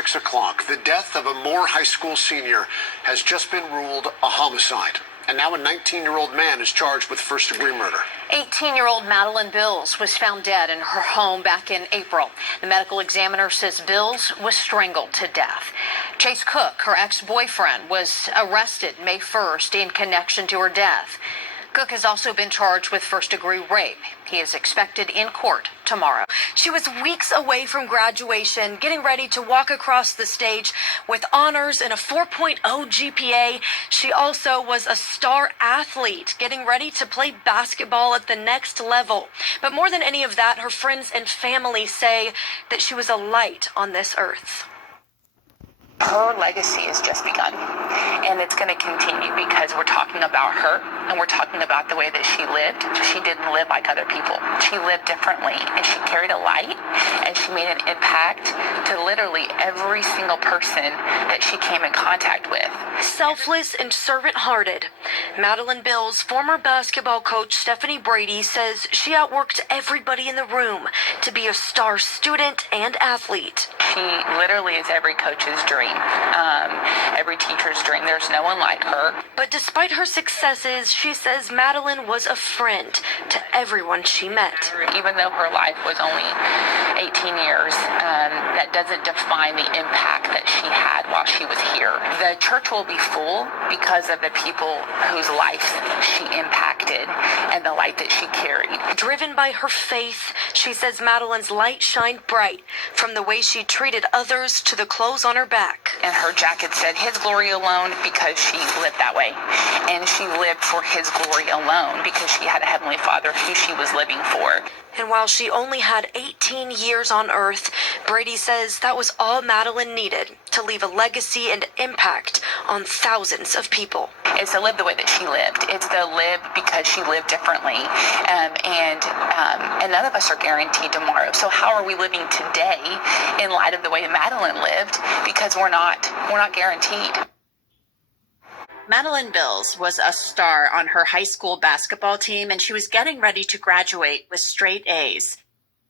6 o'clock. The death of a Moore High School senior has just been ruled a homicide. And now a 19-year-old man is charged with first-degree murder. 18-year-old Madeline Bills was found dead in her home back in April. The medical examiner says Bills was strangled to death. Chase Cook, her ex-boyfriend, was arrested May 1st in connection to her death. Cook has also been charged with first-degree rape. He is expected in court tomorrow. She was weeks away from graduation, getting ready to walk across the stage with honors and a 4.0 GPA. She also was a star athlete, getting ready to play basketball at the next level. But more than any of that, her friends and family say that she was a light on this earth. Her legacy has just begun, and it's going to continue because we're talking about her, and we're talking about the way that she lived. She didn't live like other people. She lived differently, and she carried a light, and she made an impact to literally every single person that she came in contact with. Selfless and servant-hearted, Madeline Bills' former basketball coach Stephanie Brady says she outworked everybody in the room to be a star student and athlete. She literally is every coach's dream, every teacher's dream. There's no one like her. But despite her successes, she says Madeline was a friend to everyone she met. Even though her life was only 18 years, that doesn't define the impact that she had while she was here. The church will be full because of the people whose lives she impacted and the light that she carried. Driven by her faith, she says Madeline's light shined bright, from the way she treated others to the clothes on her back. And her jacket said His glory alone, because she lived that way. And she lived for His glory alone because she had a Heavenly Father who she was living for. And while she only had 18 years on earth, Brady says that was all Madeline needed to leave a legacy and impact on thousands of people. It's to live the way that she lived. It's to live because she lived differently. And none of us are guaranteed tomorrow. So how are we living today in light of the way Madeline lived? Because we're not guaranteed. Madeline Bills was a star on her high school basketball team, and she was getting ready to graduate with straight A's.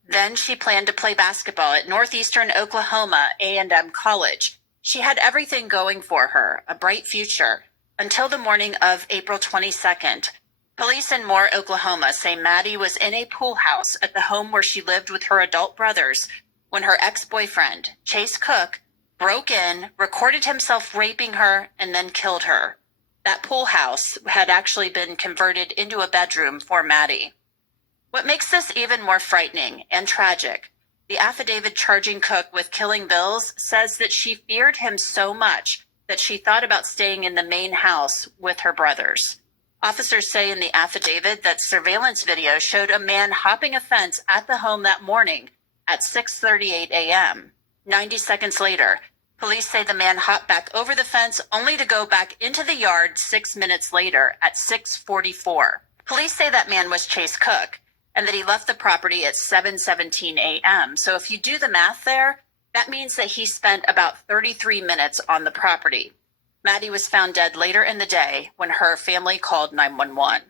Then she planned to play basketball at Northeastern Oklahoma A&M College. She had everything going for her, a bright future, until the morning of April 22nd. Police in Moore, Oklahoma say Maddie was in a pool house at the home where she lived with her adult brothers when her ex-boyfriend, Chase Cook, broke in, recorded himself raping her, and then killed her. That pool house had actually been converted into a bedroom for Maddie. What makes this even more frightening and tragic, the affidavit charging Cook with killing Bills says that she feared him so much that she thought about staying in the main house with her brothers. Officers say in the affidavit that surveillance video showed a man hopping a fence at the home that morning at 6:38 a.m. 90 seconds later, police say the man hopped back over the fence only to go back into the yard 6 minutes later at 6:44. Police say that man was Chase Cook and that he left the property at 7:17 a.m. So if you do the math there, that means that he spent about 33 minutes on the property. Maddie was found dead later in the day when her family called 911.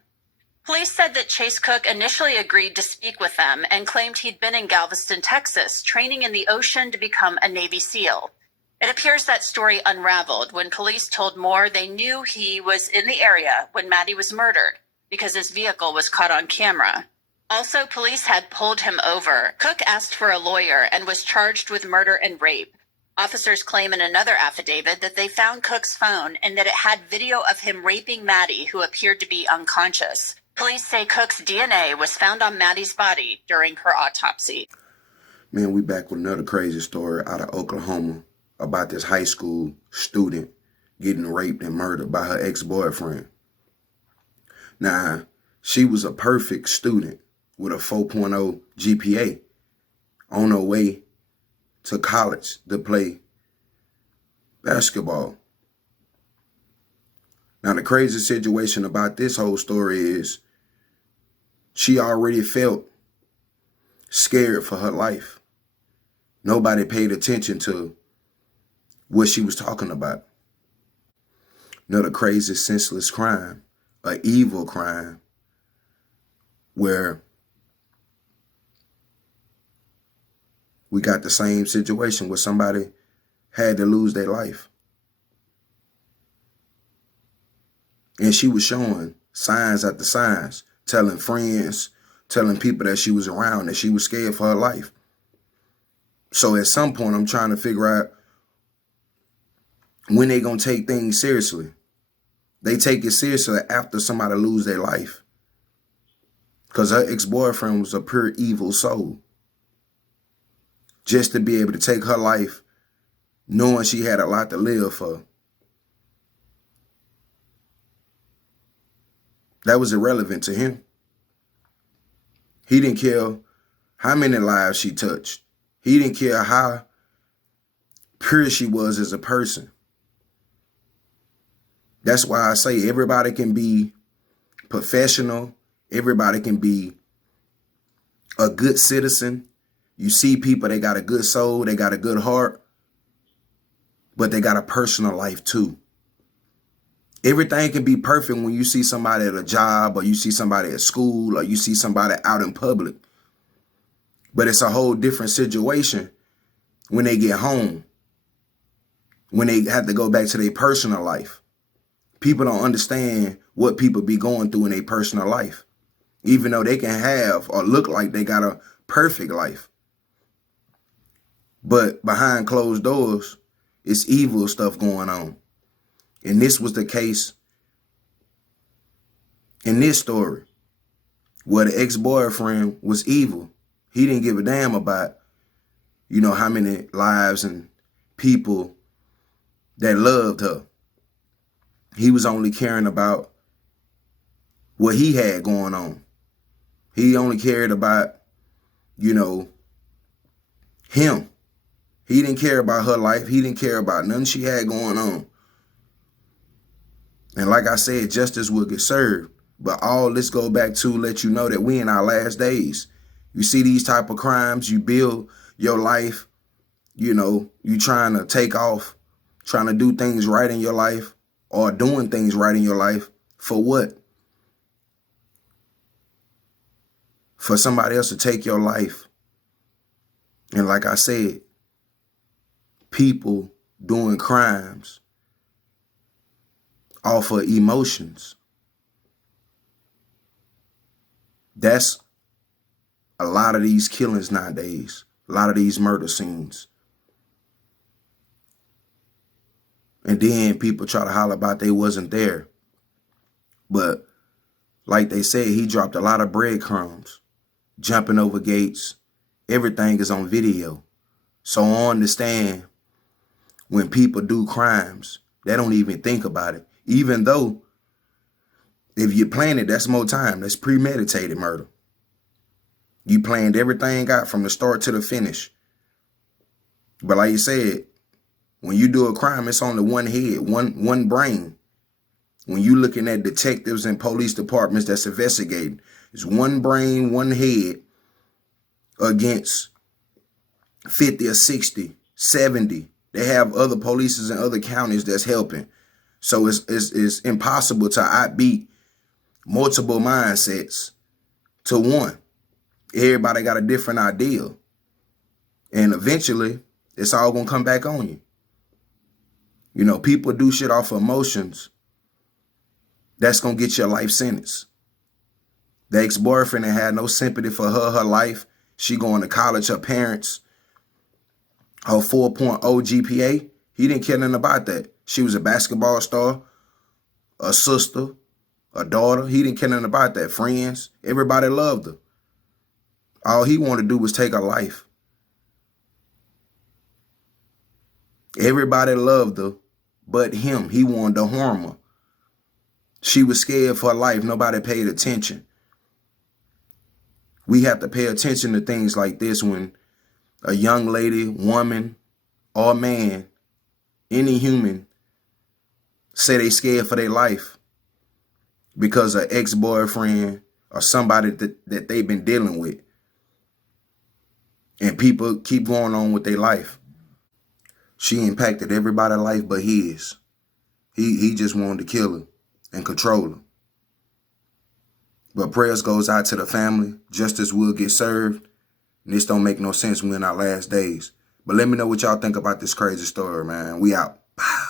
Police said that Chase Cook initially agreed to speak with them and claimed he'd been in Galveston, Texas, training in the ocean to become a Navy SEAL. It appears that story unraveled when police told Moore they knew he was in the area when Maddie was murdered because his vehicle was caught on camera. Also, police had pulled him over. Cook asked for a lawyer and was charged with murder and rape. Officers claim in another affidavit that they found Cook's phone and that it had video of him raping Maddie, who appeared to be unconscious. Police say Cook's DNA was found on Maddie's body during her autopsy. Man, we back with another crazy story out of Oklahoma about this high school student getting raped and murdered by her ex-boyfriend. Now, she was a perfect student with a 4.0 GPA on her way to college to play basketball. Now, the crazy situation about this whole story is she already felt scared for her life. Nobody paid attention to what she was talking about. Another crazy, senseless crime, an evil crime, where we got the same situation with somebody had to lose their life. And she was showing signs after signs, telling friends, telling people that she was around, that she was scared for her life. So at some point, I'm trying to figure out when they gonna take things seriously. They take it seriously after somebody lose their life. Because her ex-boyfriend was a pure evil soul. Just to be able to take her life knowing she had a lot to live for. That was irrelevant to him. He didn't care how many lives she touched. He didn't care how pure she was as a person. That's why I say everybody can be professional. Everybody can be a good citizen. You see people, they got a good soul, they got a good heart, but they got a personal life too. Everything can be perfect when you see somebody at a job, or you see somebody at school, or you see somebody out in public. But it's a whole different situation when they get home, when they have to go back to their personal life. People don't understand what people be going through in their personal life, even though they can have or look like they got a perfect life. But behind closed doors, it's evil stuff going on. And this was the case in this story, where the ex-boyfriend was evil. He didn't give a damn about, how many lives and people that loved her. He was only caring about what he had going on. He only cared about, him. He didn't care about her life. He didn't care about nothing she had going on. And like I said, justice will get served. But all this go back to let you know that we in our last days. You see these type of crimes, you build your life, you trying to take off, trying to do things right in your life, or doing things right in your life. For what? For somebody else to take your life. And like I said, people doing crimes off of emotions. That's a lot of these killings nowadays, a lot of these murder scenes. And then people try to holler about they wasn't there. But like they said, he dropped a lot of breadcrumbs, jumping over gates. Everything is on video. So I understand when people do crimes, they don't even think about it. Even though if you plan it, that's more time. That's premeditated murder. You planned everything out from the start to the finish. But like you said, when you do a crime, it's only one head, one brain. When you looking at detectives and police departments that's investigating, it's one brain, one head against 50 or 60, 70. They have other polices in other counties that's helping. So it's impossible to outbeat multiple mindsets to one. Everybody got a different ideal. And eventually, it's all going to come back on you. People do shit off of emotions. That's going to get you a life sentence. The ex-boyfriend had no sympathy for her life. She going to college, her parents, her 4.0 GPA. He didn't care nothing about that. She was a basketball star, a sister, a daughter. He didn't care nothing about that. Friends, everybody loved her. All he wanted to do was take her life. Everybody loved her but him. He wanted to harm her. She was scared for her life. Nobody paid attention. We have to pay attention to things like this when a young lady, woman, or man, any human, say they scared for their life because of ex-boyfriend or somebody that they've been dealing with. And people keep going on with their life. She impacted everybody's life but his. He just wanted to kill her and control her. But prayers goes out to the family. Justice will get served. And this don't make no sense. We're in our last days. But let me know what y'all think about this crazy story, man. We out. Bye.